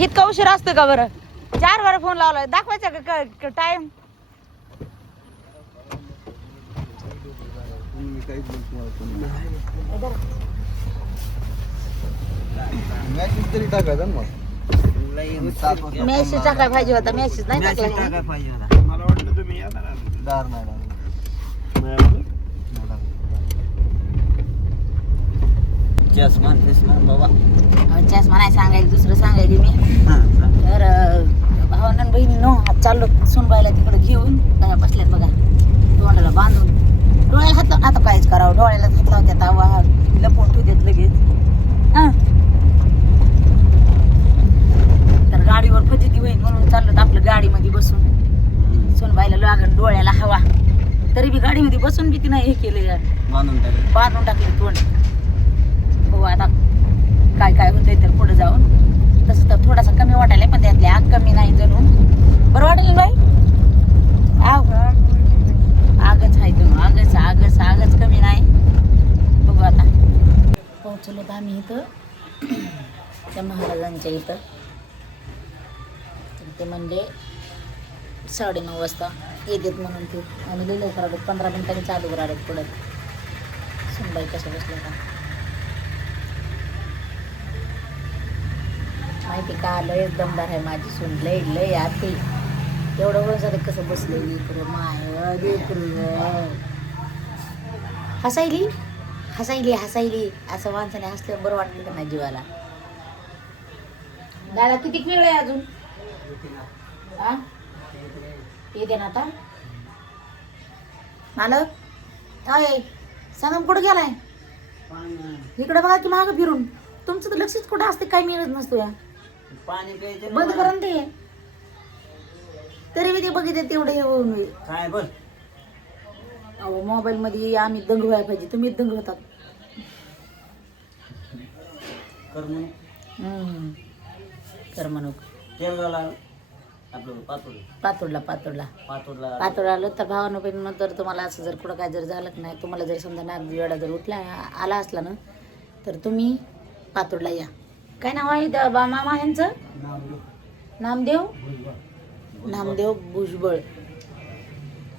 इतका उशीर असतो का बरं? 4 वेळा फोन लावलाय, दाखवायचा का टाइम? मेसेज टाकाय पाहिजे होता, मेसेज नाही टाकला. मला वाटलं तुम्ही येणार चष्मा बाबा चष्मा नाही सांगायचं, दुसरं सांगायचे मी. तर भावानं बहिणीनो चाललो सुनबाईला तिकडे घेऊन. बसल्यात बघा तोंडाला बांधून, डोळ्याला हात, आता काहीच करावं, डोळ्याला हात लावत्यात, आवा लपवून ठेवतात लगेच. तर गाडीवर फजिती होईल म्हणून चाललो आपलं गाडीमध्ये बसून. सुनबाईला लागण डोळ्याला हवा, तरी बी गाडीमध्ये बसून बी ती नाही हे केलं, बांधून टाकले तोंड. हो आता काय काय होतंय तर पुढे जाऊन. तसं तर थोडासा कमी वाटायला, पण त्यातली आग कमी नाही जणू. बरं वाटेल बाई? आगच आहे जणू, आगच कमी नाही. बघू आता. पोहोचलो तर आम्ही इथं त्या महाराजांच्या इथं. ते म्हणले 9:30 वाजता येतात म्हणून. ते आम्ही लिहिलं करावं 15 मिनिटांनी चालू करावं पुढं. सुनबाई कशा बसल्या का माहिती का? लय दमदार आहे माझी सून, लय आते. एवढं होऊन जातं कसं बसलं लेकरू, माय लेकरू. हसायली असं माणसाने हसल्यावर बरं वाटलं का नाही जीवाला? दादा किती वेळ आहे अजून? येते ना आता मालक. अय सांगा कुठं गेलाय? इकडे बघा की मागं फिरून. तुमचं तर लक्षच कुठं असते, काही मिळत नसतो. या पाणी प्यायचं बंद करा ना ते. तरी मी ते बघितले तेवढे हे होऊन होईल. काय बोल? अहो मोबाईल मध्ये आम्ही दंग व्हायला पाहिजे, तुम्ही दंग होतात. करमणूक पातोडला आलो तर भावानं बहिणीनं. तर तुम्हाला असं जर कुठं काय जर झालं नाही, तुम्हाला जर समजा नाग वेळा जर उठला आला असला ना, तर तुम्ही पातोडला या. काय नाव आहे मामा यांचं? नामदेव भुजबळ.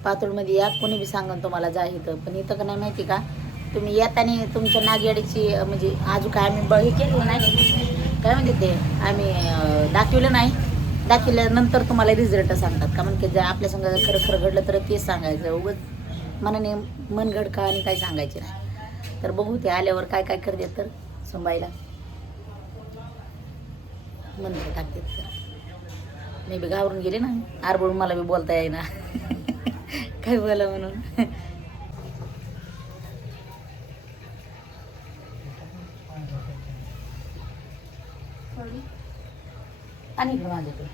पातोडमध्ये या, कोणी बी सांगन तुम्हाला जा इथं. पण इथं का नाही माहिती का, तुम्ही येताना तुमच्या नागेडीची म्हणजे अजून काय आम्ही हे केलेलं नाही, काय म्हणते ते आम्ही दाखवलं नाही. दाखवल्यानंतर तुम्हाला रिझल्ट सांगतात का, म्हणजे जर आपल्या संग खरं घडलं तर तेच सांगायचं. उगाच मनाने मनगड का आणि काही सांगायचे नाही. तर बघू ते आल्यावर काय काय करते. तर सुनबाईला मंत्र टाकते. तर मी बी घाबरून गेले ना, आरबळून मला बी बोलता येईना काय बोला म्हणून. आणि इकडं माझ्याकडे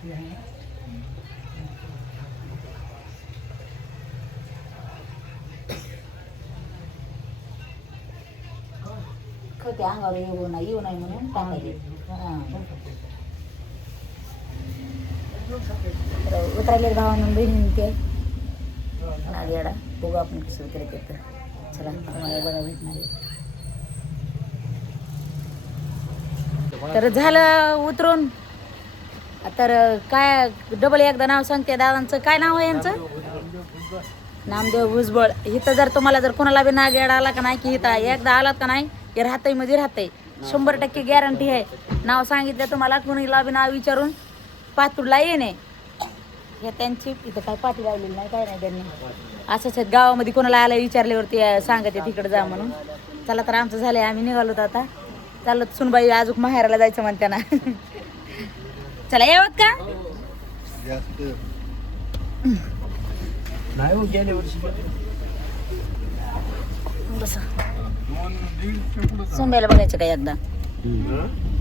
खते अंगावर येऊ नाही म्हणून टाकायचे. उतरायले भावानं बहिणी ते नागेडा. बघू आपण कसं करत येतं. चला तुम्हाला बघा भेटणार. तर झालं उतरून. तर काय डबल एकदा नाव सांगते दादांचं. काय नाव आहे यांचं? नामदेव भुजबळ. इथं जर तुम्हाला जर कोणाला बी नागेड आला का नाही, की इथं एकदा आलात का नाही, हे राहतंय म्हणजे राहतंय. 100% गॅरंटी आहे. नाव सांगितलं तुम्हाला, कोणीला बी नाव विचारून पातूरला येणे. हे त्यांची इथं काय पाठी लावलेली नाही, काय नाही. त्यांनी असंच आहेत गावामध्ये कोणाला आलं विचारल्यावरती सांगते तिकडे जा म्हणून. चला तर आमचं झालंय, आम्ही निघालो तर आता चाललो. सुनबाई अजून माहेराला जायचं म्हणते ना. चला येवत का नाही गेले वर्षी बस. सुनबाईला बघायचं का एकदा?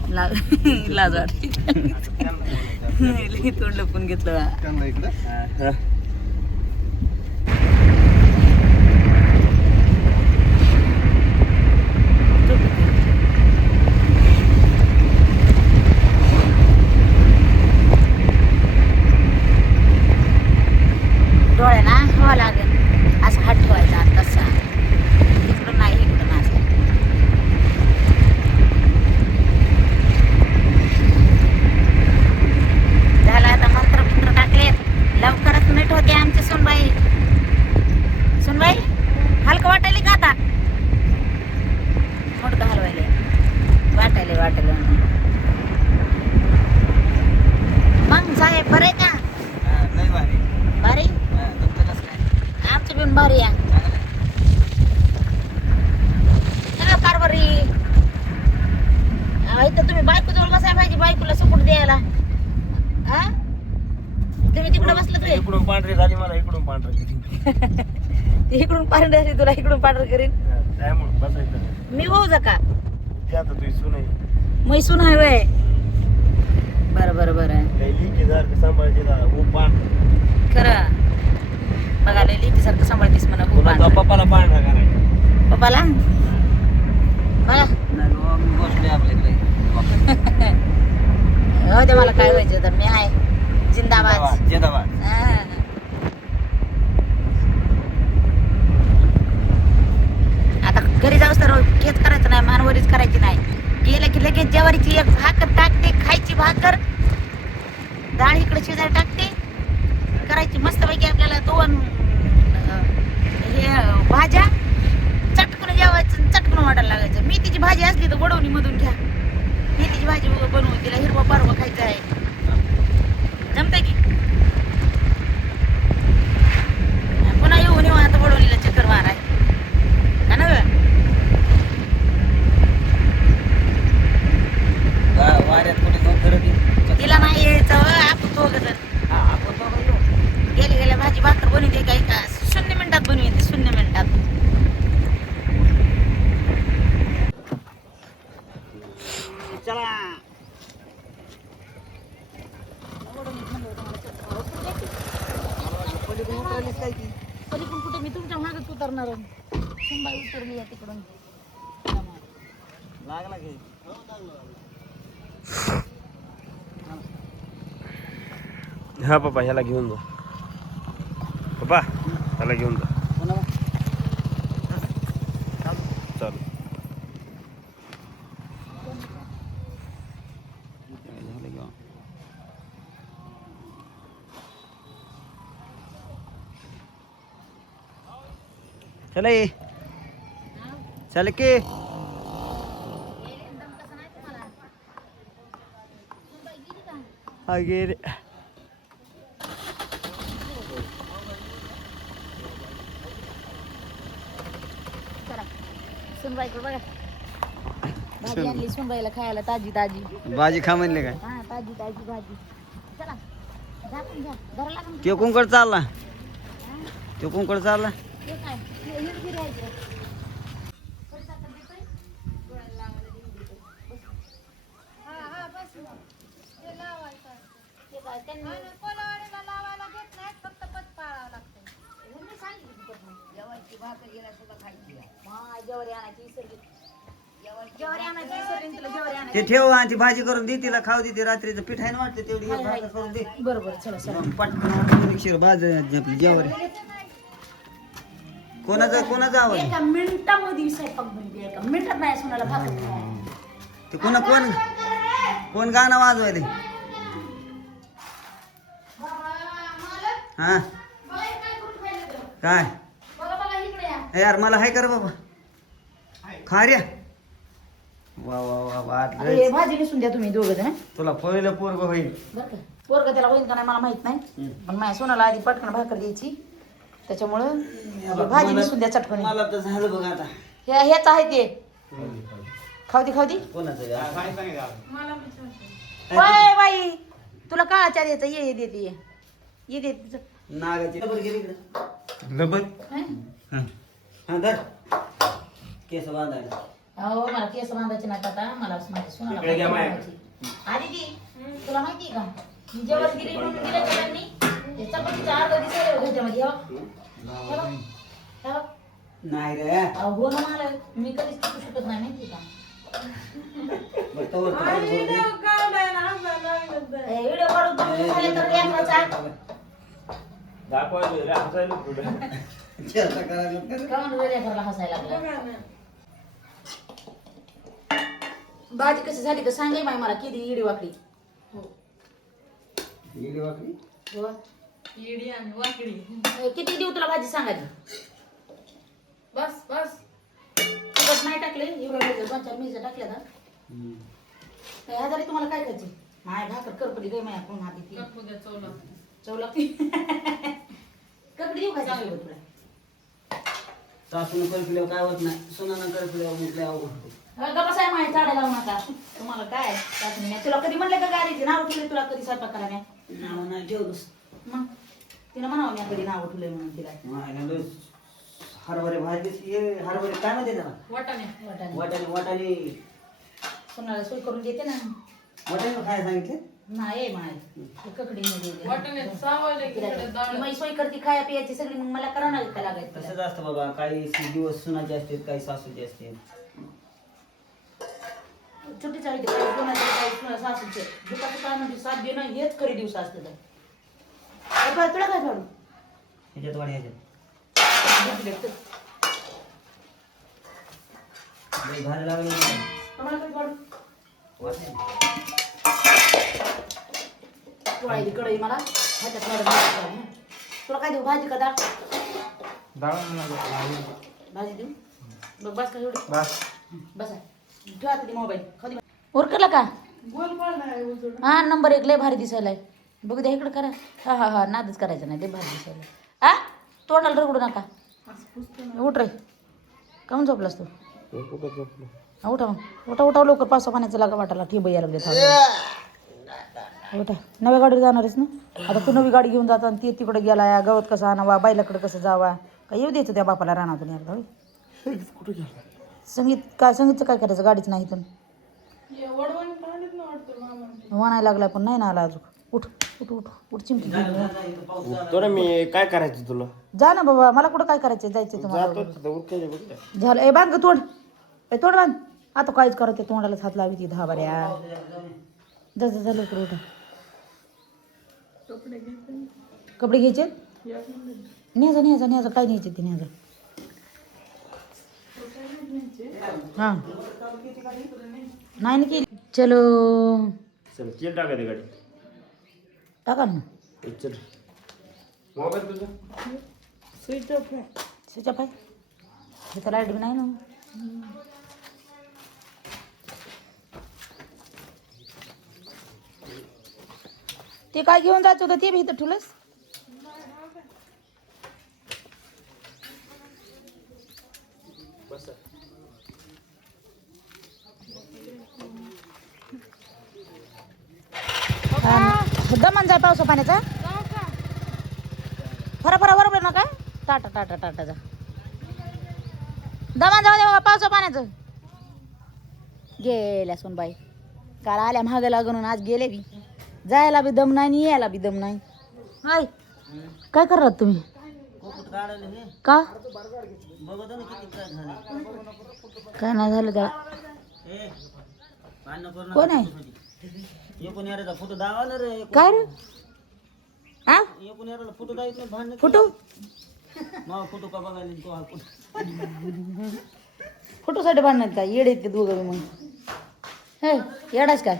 लाज वाटते. तोंड लपून घेतलं. डोळ्याला हवा लागेल असं हात ठेवायचा तसा. इकडं नाही इकडं नाही. थंडी असली तुला इकडून पाठर करीन. त्यामुळे बसायचं मी होऊ का ते आता तुझी सून आहे मैसून आहे वय. बरं बरं बरं लिकी सारखं सांभाळते ना उपान खरं बघा लिकी सारखं सांभाळतीस म्हणा खूप कोणाचा पप्पाला पांढरा करायचा पप्पाला बघा नाही बाबा, मी बसलोय आपल्याकडे हो ते मला काय व्हायचं तर मी आहे जिंदाबाद. जिंदाबाद. हा. आता घरी जाऊस तर हेच करायचं नाही मानवरीच करायची नाही. गेलं की लगेच ज्वारीची एक भाकर टाकते खायची भाकर डाळ इकडे शिजायला टाकते करायची मस्तपैकी आपल्याला 2 हे भाज्या चटकन जेवायचं चटकन वाटायला लागायचं. मेथीची भाजी असली तर वडवणी मधून घ्या मेथीची भाजी बनवून तिला हिरवा पारवा खायचं आहे जमतंय की. पुन्हा येऊन येऊ आता वडवणीला चक्कर माराय का ना वाऱ्यात कोणी जाऊन खरेदी तिला नाही यायचं आपण दोघं जण हा आपण दोघं येऊ. गेले गेले भाजी भाकर बनवते काही का 0 मिनिटात बनवते 0 मिनिटात. चला पलीकडून कुठे मी तुमच्या मागच उतरणार संभाई उतरली आहे तिकडून. लागला की हा पप्पा ह्याला घेऊन जा पप्पा ह्याला घेऊन जा चालू चला ये चल की हा गे रे सुनबाईकडे बघा भाजी आणली सुनबाईला खायला ताजी ताजी. भाजी खा म्हणले काय हा ताजी ताजी भाजी. चला झाकून घ्या घरा लागून तो कुंकड चालला तो कुंकड चालला हे काय हे फिरायचं. ते ठेव आणि ती भाजी करून दे तिला खाऊ दे ते रात्रीचं पीठ आहे ना वाटतं तेवढी एक भाकर करून दे बरोबर चला चला पटकन शिर भाज आपली जेवारी कोणाचा आवाज एका मिनिटामध्ये स्वयंपाक बनते एका मिनिटात नाही सुनाला भाकर खायला. ते कोण गाणं वाजवायले हा काय बघा बघा इकडे या. ए यार मला हाय कर बाबा खा रे वा वा वा वा अरे भाजी निसून द्या तुम्ही दोघं जण तुला पहिलं पोरग होईल बरं का पोरग त्याला होईल का नाही मला माहित नाही पण माझ्या सोनाला आधी पटकन भाकर द्यायची त्याच्यामुळं भाजी निसून द्या चटकन. मला तर झालं बघ आता हेच आहे ते खाऊ दे कोणाचं बाय बाई तुला काळाच्या द्यायचं ये देते ये देते नागाची लबर गेली इकडे लबन हा धर केस बांधायला हो मला केस बांधायचे नाही आता मला माझ्या सोनाला इकडे घ्या माया. आधी ती तुला माहिती का मी जेवण गिरी म्हणून दिलं त्यांनी ते चपातीचा अर्धा दिवस घ्याच्यामध्ये नाही रे हो ना मला मी कधीच टिकू शकत नाही माहिती का बरं, तोवर तू पण बोल दे. व्हिडिओ काढून तुम्ही झाले तर लेकराचा दाखवायला रे, हसायला कुठं. चर्चा करायला कर. का म्हणून लेकराला हसायला लागला. भाजी कशी झाली तर सांगे माय मला किती इडी वाकडी गेली वाकडी? हो. किती देऊ तुला भाजी सांगायची बस बस तिखट नाही टाकले एवढं 2-4 मिरच्या टाकल्या ना काय आजारी तुम्हाला काय खायची माय भाकर करपडी गई माया कोण हाती ती चव लागते कपडी देऊ का सांगू तुला सासून करपिल्यावर काय होत नाही सुनानं करपिल्यावर म्हटलं अवघड गप्पा साहेब माहिती चाडा लावू नका तुम्हाला काय सासूने तुला कधी म्हणलं का गाडीचे नाव ठेवले तुला कधी स्वयंपाक करायला नाव नाही ठेवलंस मग तिला म्हणावं मी कधी नाव ठेवलंय म्हणून तिला हरभरे भाजी हे हरभरे काय म्हणते ना वाटाणे वाटाणे वाटाणे कोणाला सोय करून देते ना वाटाणे काय सांगितले नाही माय ककडी माझी सोय करते खाया पियाची सगळी मग मला करावं लागेल का लागायचं तसंच असतं बाबा काही दिवस सुनाचे असतात काही सासूचे असते छुट्टी चालते काही सासूचे दुपारचं काय म्हणजे 7 दिवस हेच खरी दिवस असते तर तुला काय काढू ह्याच्यात वाढ ह्याच्यात भारी लागले आम्हाला काय काढू वाटते पोळायची कढई मला ह्याच्यात मॅडम तुला काय देऊ भाजी का डाळ भाजी देऊ बघ बस का एवढी बसा ठेवा तरी मोबाईल खाली उरकला का हा नंबर 1 लय भारी दिसायला बघू द्या इकडे करा हा नादच करायचं नाही लय भारी दिसायला हा तोंडाला रगडू नका उठ रे काहून झोपलास तू उठा मग उठा लवकर पावसा पाण्याचं लागा वाटायला ठेब यायला लागले उठा नव्या गाडीवर जाणारच ना आता तू नवी गाडी घेऊन जाता आणि ती तिकडे गेला गवत कसं आणावा बैलाकडे कसं जावा काय येऊ द्यायचं त्या बापाला रानातून यायला संगीतचं काय करायचं गाडीच नाही तर म्हणायला लागलाय पण नाही ना आला अजून उठ उठ उठ उठ चिमटी तर मी काय करायचं तुला जा ना बाबा मला कुठं काय करायचं जायचं तुम्हाला झालं ए बांध तोड ए तोड बांध आता काहीच करत तोंडालाच हात लावी ती 10 बऱ्या जसं झालं लवकर उठा कपडे घ्यायचे न्यायचं काय न्यायचे ते न्यायचं हां नाही ना केली चलो चल चल टाका ते गाडी टाका ना चल मोबाईल तुझा स्विच ऑफ आहे इथं लाईट बी नाही ना ते काय घेऊन जायचं होतं ते बी इथं ठेवलंस दमन जाय पावसा पाण्याचा फरा बरोबर ना काय टाटा जा दमन जाऊ दे बाबा पावसा पाण्याचं गेल्या सोनबाई काल आल्या महाग लागून आज गेले बी जायला बी दम नाही यायला बी दम नाही हाय काय करत तुम्ही का काय नाही झालं त्या कोण आहे फोटो दावाला रे काय रे हा फोटो दायच नाही भांडण फोटो मग फोटो का बघायला तो हा फोटोसाठी भांडणार काय येडे ते दोघं मग हे येडाच काय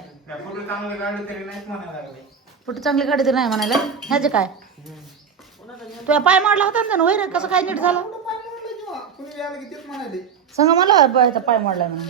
फोटो चांगली गाडी तर नाही म्हणायला ह्याचे काय तुझ्या पाय मारला होता ना होय रे कसं काय नीट झालं सांगा मला पाय मारलाय म्हणून